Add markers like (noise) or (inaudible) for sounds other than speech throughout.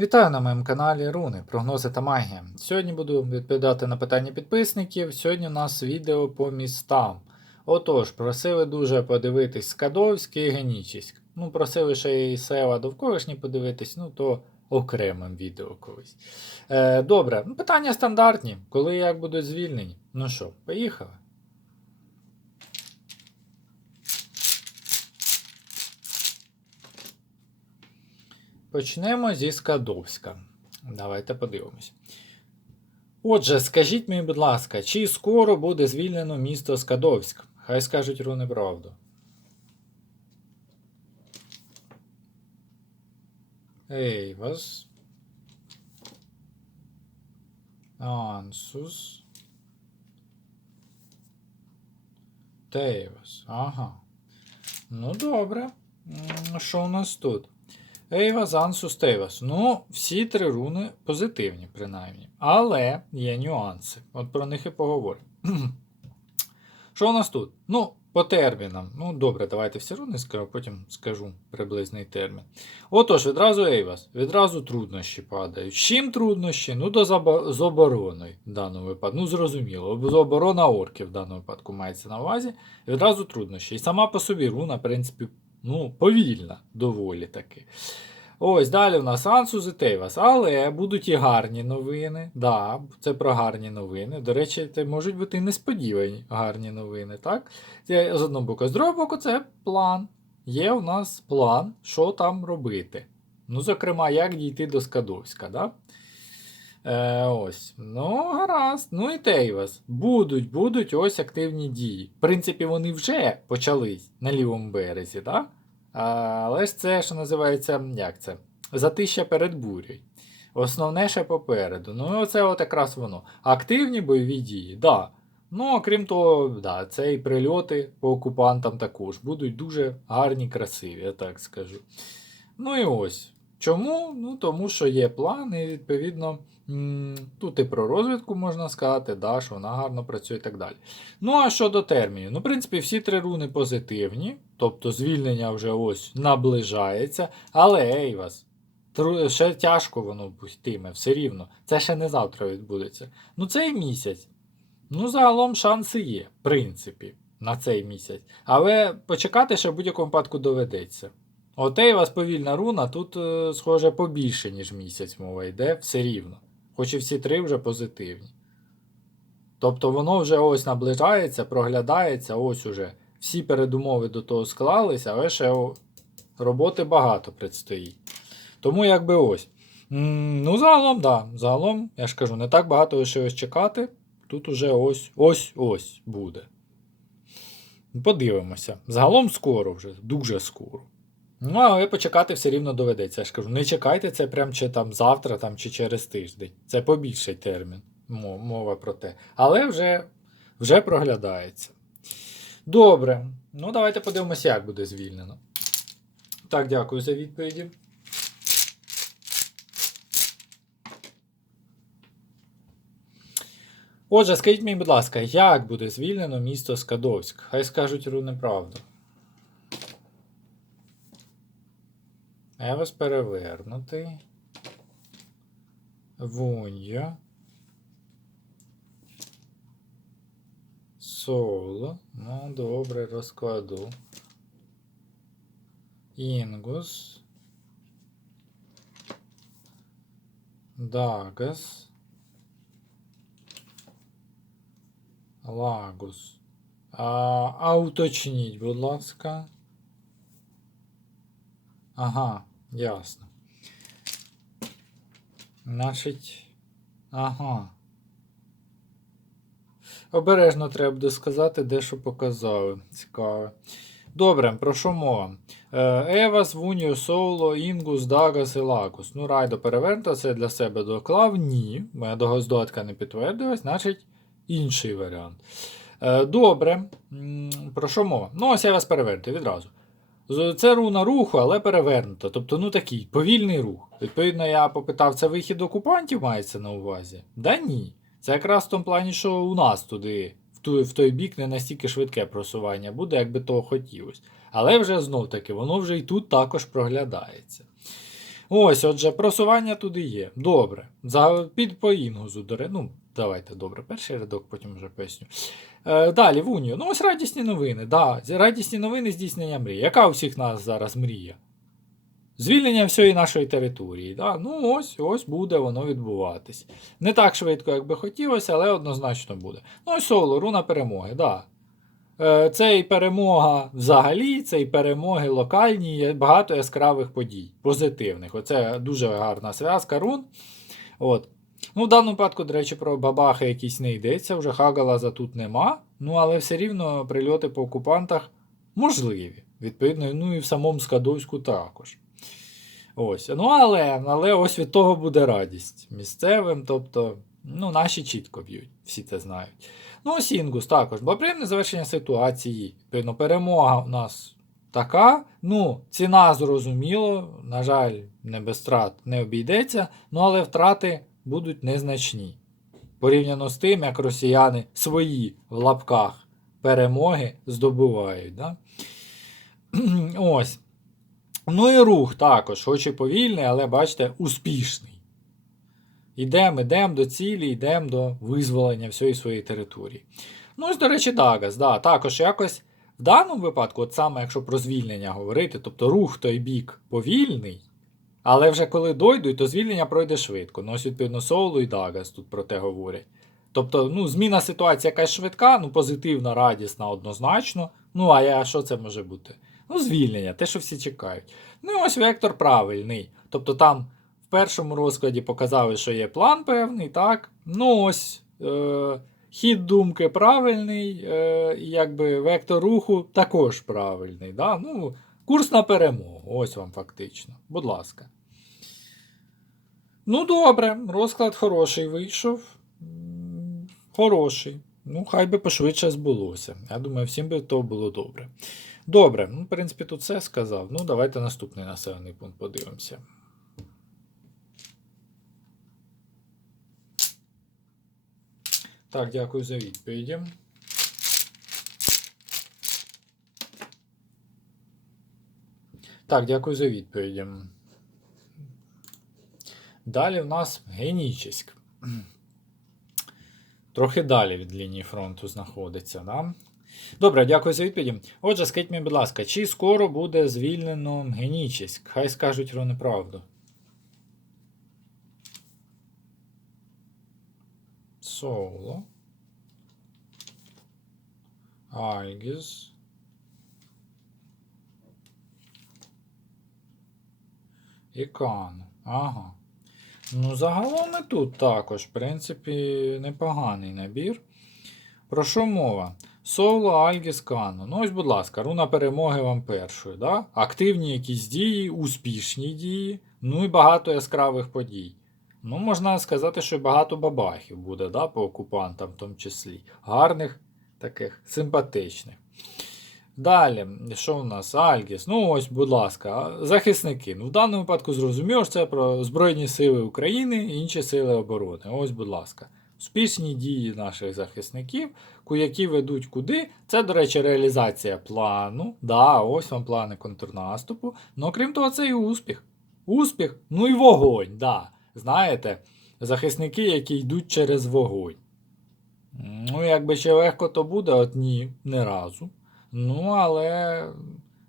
Вітаю на моєму каналі Руни, прогнози та магія. Сьогодні буду відповідати на питання підписників. Сьогодні у нас відео по містам. Отож, просили дуже подивитись Скадовськ і Генічіськ. Ну, просили ще і села довколишні подивитись, ну то окремим відео колись. Е, добре, питання стандартні. Коли як будуть звільнені? Ну що, поїхали? Почнемо зі Скадовська. Давайте подивимось. Отже, скажіть мені, будь ласка, чи скоро буде звільнено місто Скадовськ? Хай скажуть руни правду. Ейвас. Ансус. Тейвас. Ага. Ну, добре. Що у нас тут? Ейвас, Ансус, Тейвас. Ну, всі три руни позитивні, принаймні. Але є нюанси. От про них і поговоримо. (clears throat) Що у нас тут? Ну, по термінам. Ну, добре, давайте всі руни скажу, потім скажу приблизний термін. Отож, відразу Ейвас. Відразу труднощі падають. Чим труднощі? Ну, до з обороною в даному випадку. Ну, зрозуміло. З оборона орків в даному випадку мається на увазі. Відразу труднощі. І сама по собі руна, в принципі, ну, повільна доволі таки. Ось далі в нас Ансус і Тейвас. Але будуть і гарні новини. Да, це про гарні новини. До речі, це можуть бути і несподівані гарні новини, так? Це з одного боку. З другого боку, це план. Є у нас план, що там робити. Ну, зокрема, як дійти до Скадовська, да? Е, ось. Ну, гаразд. Ну і Тейвас. Будуть, будуть ось активні дії. В принципі, вони вже почались на лівому березі, да? Але ж це, що називається, як це? Затища перед бурею. Основне ще попереду. Ну, оце от якраз воно. Активні бойові дії, да. Ну, окрім того, да, це і прильоти по окупантам також будуть дуже гарні, красиві, я так скажу. Ну і ось. Чому? Ну, тому що є план, і відповідно тут і про розвідку можна сказати, да, що вона гарно працює і так далі. Ну, а щодо термінів, ну, в принципі, всі три руни позитивні, тобто звільнення вже ось наближається, але ей вас. Ще тяжко воно йтиме, все рівно. Це ще не завтра відбудеться. Ну, цей місяць. Ну, загалом шанси є, в принципі, на цей місяць. Але почекати ще в будь-якому випадку доведеться. Отей у вас повільна руна, тут, е, схоже, побільше, ніж місяць мова йде, все рівно. Хоч і всі три вже позитивні. Тобто воно вже ось наближається, проглядається, ось уже. Всі передумови до того склалися, але ще роботи багато предстоїть. Тому якби ось. Ну, загалом, да. Загалом, я ж кажу, не так багато лишилось чекати. Тут уже ось ось ось буде. Подивимося. Загалом скоро вже, дуже скоро. Ну, але почекати все рівно доведеться. Я ж кажу, не чекайте це прям чи там завтра, там, чи через тиждень. Це побільший термін. Мова про те. Але вже, вже проглядається. Добре. Ну, давайте подивимося, як буде звільнено. Так, дякую за відповіді. Отже, скажіть мені, будь ласка, як буде звільнено місто Скадовськ? Хай скажуть руни правду. Евес перевернутий. Вунья. Соло. Ну, добре, розкладу. Інгус. Дагас. Лагус. А, а уточніть, будь ласка. Ага, ясно. Значить. Ага. Обережно треба сказати, де що показали. Цікаво. Добре, про що мова? Евас, Вуніо, Соло, Інгус, Дагас і Лагус. Ну, Райдо перевернуто, це для себе доклав. Ні. Моя догадка не підтвердилась, значить інший варіант. Е, Добре. Про що мова? Ну, ось я вас перевернути відразу. Це руна руху, але перевернута. Тобто, ну такий повільний рух. Відповідно, я попитав, це вихід окупантів мається на увазі? Да ні. Це якраз в тому плані, що у нас туди, в той, в той бік, не настільки швидке просування буде, як би того хотілося. Але вже знов таки, воно вже і тут також проглядається. Ось, отже, просування туди є. Добре. За, під по інгузу, Ну, давайте, добре, перший рядок, потім вже поясню. Е, далі, в Унію. Ну, ось радісні новини. Да, радісні новини здійснення мрії. Яка у всіх нас зараз мрія? Звільнення всієї нашої території. Да? Ну, ось, ось буде воно відбуватись. Не так швидко, як би хотілося, але однозначно буде. Ну, ось соло, руна перемоги, да. Е, Це і перемога взагалі, це і перемоги локальні, багато яскравих подій, позитивних. Оце дуже гарна зв'язка рун. От. Ну, в даному випадку, до речі, про бабахи якісь не йдеться, вже Хагалаза тут нема. Ну, але все рівно прильоти по окупантах можливі. Відповідно, ну і в самому Скадовську також. Ось. Ну, але, але ось від того буде радість місцевим, тобто, ну, наші чітко б'ють, всі це знають. Ну, ось Інгус також. Благоприємне завершення ситуації. Відповідно, перемога у нас така. Ну, ціна зрозуміло, на жаль, не без втрат не обійдеться, ну але втрати будуть незначні. Порівняно з тим, як росіяни свої в лапках перемоги здобувають. Да? (clears throat) Ось. Ну і рух також, хоч і повільний, але бачите, успішний. Ідемо, йдемо до цілі, йдемо до визволення всієї своєї території. Ну, ось, до речі, Дагас, да, також якось в даному випадку, от саме якщо про звільнення говорити, тобто рух той бік повільний, але вже коли дойдуть, то звільнення пройде швидко. Ну, ось, відповідно, Соулу і Дагас тут про те говорять. Тобто, ну, зміна ситуації якась швидка, ну, позитивна, радісна, однозначно. Ну, а я, що це може бути? Ну, звільнення, те, що всі чекають. Ну, і ось вектор правильний. Тобто там в першому розкладі показали, що є план певний, так? Ну, ось е- хід думки правильний, е- якби вектор руху також правильний. Да? Ну, курс на перемогу. Ось вам фактично. Будь ласка. Ну, добре, розклад хороший вийшов. Хороший. Ну, хай би пошвидше збулося. Я думаю, всім би то було добре. Добре, ну, в принципі, тут все сказав. Ну, давайте наступний населений пункт подивимося. Так, дякую за відповіді. Так, дякую за відповіді. Далі в нас Генічеськ. Трохи далі від лінії фронту знаходиться, да? Добре, дякую за відповіді. Отже, скажіть мені, будь ласка, чи скоро буде звільнено Генічеськ? Хай скажуть про неправду. Соло. Альгіс. І. Ага. Ну, загалом і тут також, в принципі, непоганий набір. Про що мова? Соло, Альгіс, Кану. Ну, ось, будь ласка, руна перемоги вам першою. Да? Активні якісь дії, успішні дії, ну і багато яскравих подій. Ну, можна сказати, що багато бабахів буде, да, по окупантам в тому числі. Гарних, таких, симпатичних. Далі, що у нас? Альгіс. Ну, ось, будь ласка, захисники. Ну, в даному випадку зрозуміло, що це про Збройні Сили України і інші сили оборони. Ось, будь ласка. Успішні дії наших захисників, які ведуть куди. Це, до речі, реалізація плану. Да, ось вам плани контрнаступу. Ну, окрім того, це і успіх. Успіх, ну і вогонь, да. Знаєте, захисники, які йдуть через вогонь. Ну, якби ще легко то буде, от ні, не разу. Ну, але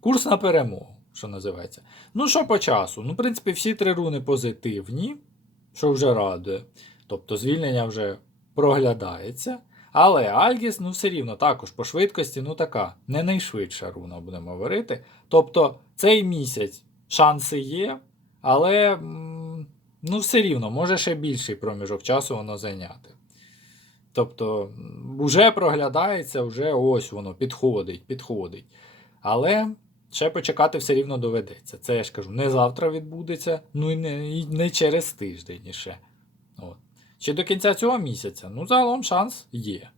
курс на перемогу, що називається. Ну, що по часу? Ну, в принципі, всі три руни позитивні, що вже радує. Тобто звільнення вже проглядається. Але Альгіс, ну, все рівно також по швидкості, ну така, не найшвидша руна, будемо говорити. Тобто, цей місяць шанси є, але ну, все рівно, може ще більший проміжок часу воно зайняти. Тобто, вже проглядається, вже ось воно підходить, підходить. Але ще почекати все рівно доведеться. Це я ж кажу, не завтра відбудеться, ну і не, і не через тиждень іще. От. Чи до кінця цього місяця? Ну, загалом шанс є.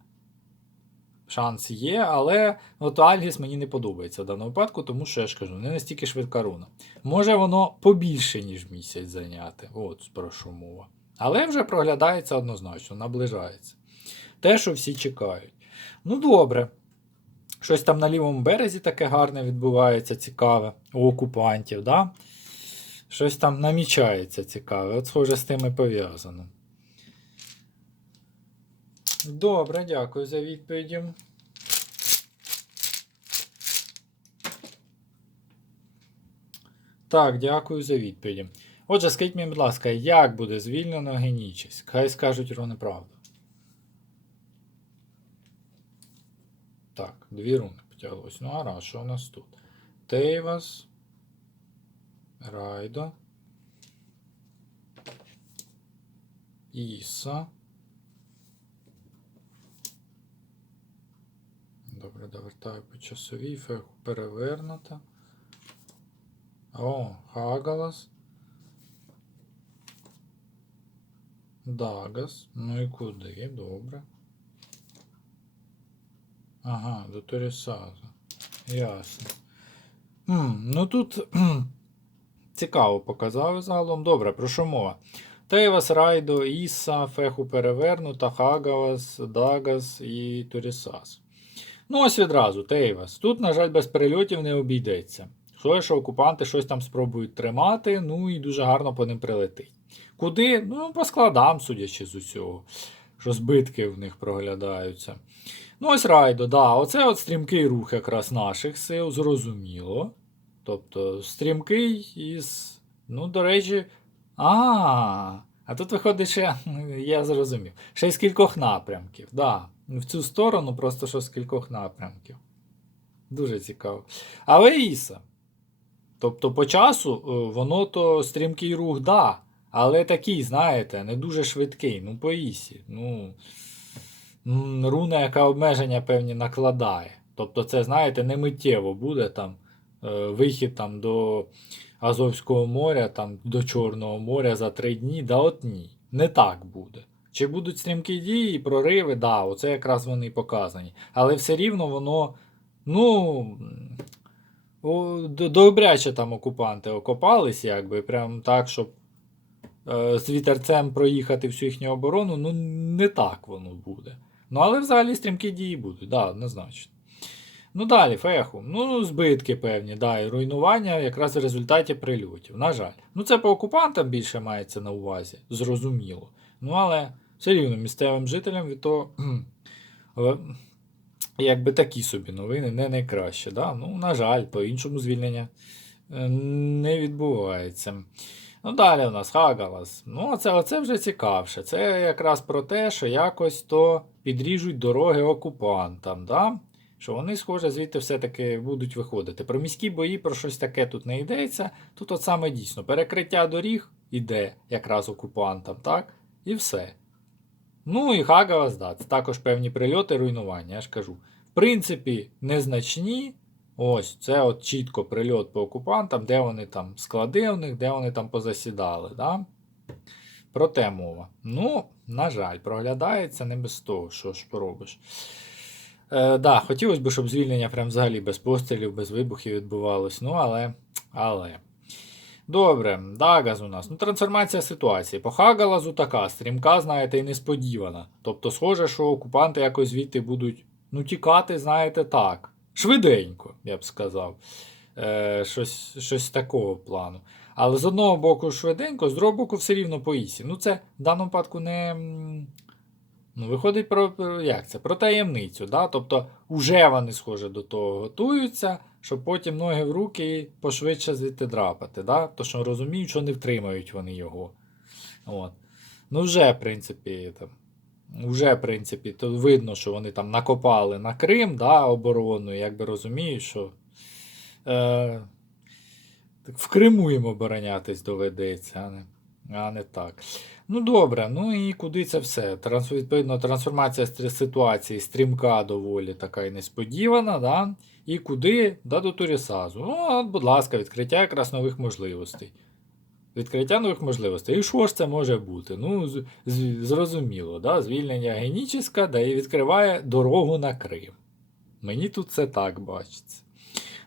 Шанс є, але от Альгіс мені не подобається в даному випадку, тому що я ж кажу, не настільки швидка руна. Може воно побільше, ніж місяць зайняти. От про що мова. Але вже проглядається однозначно, наближається. Те, що всі чекають. Ну, добре. Щось там на лівому березі таке гарне відбувається, цікаве у окупантів. Да? Щось там намічається цікаве. От схоже з тим і пов'язано. Добре, дякую за відповіді. Так, дякую за відповіді. Отже, скажіть мені, будь ласка, як буде звільнено генічість? Хай скажуть ровно правду. Так, дві руни потяглось. Ну, а раз, що у нас тут? Тейвас. Райдо. Іса. Добре, довертаю по часовій, феху перевернута. О, Хагалас. Дагас. Ну і куди? Добре. Ага, до Торісаза. Ясно. Хм, ну тут кхм, цікаво показав загалом. Добре, про що мова? Тейвас, Райдо, Іса, Феху Перевернута, Хагавас, Дагас і Торісас. Ну, ось відразу, Тейвас. Тут, на жаль, без перельотів не обійдеться. Схоже, що окупанти щось там спробують тримати, ну і дуже гарно по ним прилетить. Куди? Ну, по складам, судячи з усього, що збитки в них проглядаються. Ну, ось Райдо, да, оце от стрімкий рух якраз наших сил, зрозуміло. Тобто, стрімкий із. Ну, до речі. А, а тут виходить ще, (laughs) я зрозумів. Ще з кількох напрямків. Да. В цю сторону просто що з кількох напрямків. Дуже цікаво. Але Іса. Тобто, по часу е, воно то стрімкий рух, да. Але такий, знаєте, не дуже швидкий. Ну, по Ісі. Ну, руна, яка обмеження певні накладає. Тобто, це, знаєте, не миттєво буде там е, вихід там до Азовського моря, там, до Чорного моря за три дні. Да от ні. Не так буде. Чи будуть стрімкі дії, прориви, да, оце якраз вони показані. Але все рівно воно, ну. добряче там окупанти окопались, якби, прям так, щоб з вітерцем проїхати всю їхню оборону, ну не так воно буде. Ну, але взагалі стрімкі дії будуть, да, однозначно. Ну далі, феху. Ну, збитки певні, да, і руйнування якраз в результаті прильотів. На жаль. Ну, це по окупантам більше мається на увазі, зрозуміло. Ну, але все рівно місцевим жителям від того. (clears throat) е, Якби такі собі новини, не найкраще. Да? Ну, на жаль, по-іншому звільнення е, не відбувається. Ну, далі у нас Хагалас. Ну, це, оце вже цікавше. Це якраз про те, що якось то підріжуть дороги окупантам. Да? Що вони, схоже, звідти все-таки будуть виходити. Про міські бої, про щось таке тут не йдеться. Тут от саме дійсно перекриття доріг іде якраз окупантам, так? І все. Ну і Хагалас, да, це також певні прильоти, руйнування, я ж кажу. В принципі, незначні. Ось, це от чітко прильот по окупантам, де вони там склади у них, де вони там позасідали. Да? Про мова. Ну, на жаль, проглядається не без того, що ж поробиш. Е, да, хотілося б, щоб звільнення прям взагалі без пострілів, без вибухів відбувалось. Ну, але. але. Добре, Дагаз у нас. Ну, трансформація ситуації. По Хагалазу така, стрімка, знаєте, і несподівана. Тобто, схоже, що окупанти якось звідти будуть ну, тікати, знаєте, так. Швиденько, я б сказав. Е, щось, щось такого плану. Але з одного боку швиденько, з другого боку все рівно по ісі. Ну, це в даному випадку не. Ну, виходить про як це? Про таємницю. Да? Тобто, уже вони, схоже, до того готуються, щоб потім ноги в руки пошвидше звідти драпати. Да? То що розуміють, що не втримають вони його. От. Ну, вже, в принципі, там. Уже, в принципі, то видно, що вони там накопали на Крим, да, оборону, якби розуміють, що е, в Криму їм оборонятись доведеться, а не, а не так. Ну добре, ну і куди це все? Транс, відповідно, трансформація ситуації стрімка доволі така і несподівана, да? і куди? Да, до Турісазу. Ну, от, будь ласка, відкриття якраз нових можливостей. Відкриття нових можливостей. І що ж це може бути? Ну, з, з- зрозуміло, да? звільнення генічіска, да і відкриває дорогу на Крим. Мені тут це так бачиться.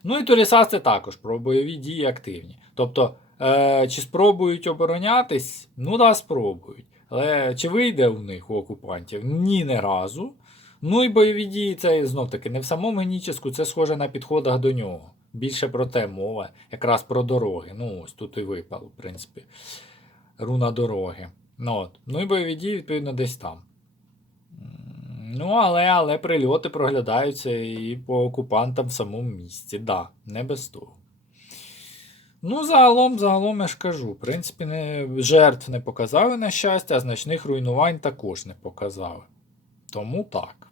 Ну і Турісас це також про бойові дії активні. Тобто, е, чи спробують оборонятись? Ну да, спробують. Але чи вийде у них у окупантів? Ні, не разу. Ну і бойові дії це знов таки не в самому геніческу, це схоже на підходах до нього. Більше про те мова, якраз про дороги. Ну, ось тут і випало, в принципі. Руна дороги. Ну, от. ну і бойові дії, відповідно, десь там. Ну, але, але прильоти проглядаються і по окупантам в самому місті. Да, не без того. Ну, загалом, загалом я ж кажу. В принципі, не, жертв не показали на щастя, а значних руйнувань також не показали. Тому так.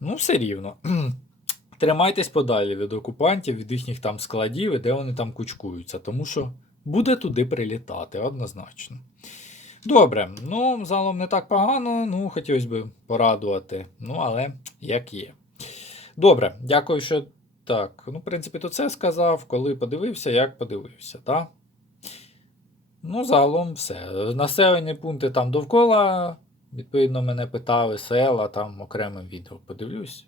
Ну, все рівно. (clears throat) Тримайтесь подалі від окупантів, від їхніх там складів і де вони там кучкуються, тому що буде туди прилітати, однозначно. Добре, ну, загалом не так погано, ну, хотілося б порадувати. Ну, але як є. Добре, дякую, що так. Ну, в принципі, то це сказав, коли подивився, як подивився, так? Ну, загалом все. Населені пункти там довкола, відповідно, мене питали, села, там окремим відео подивлюсь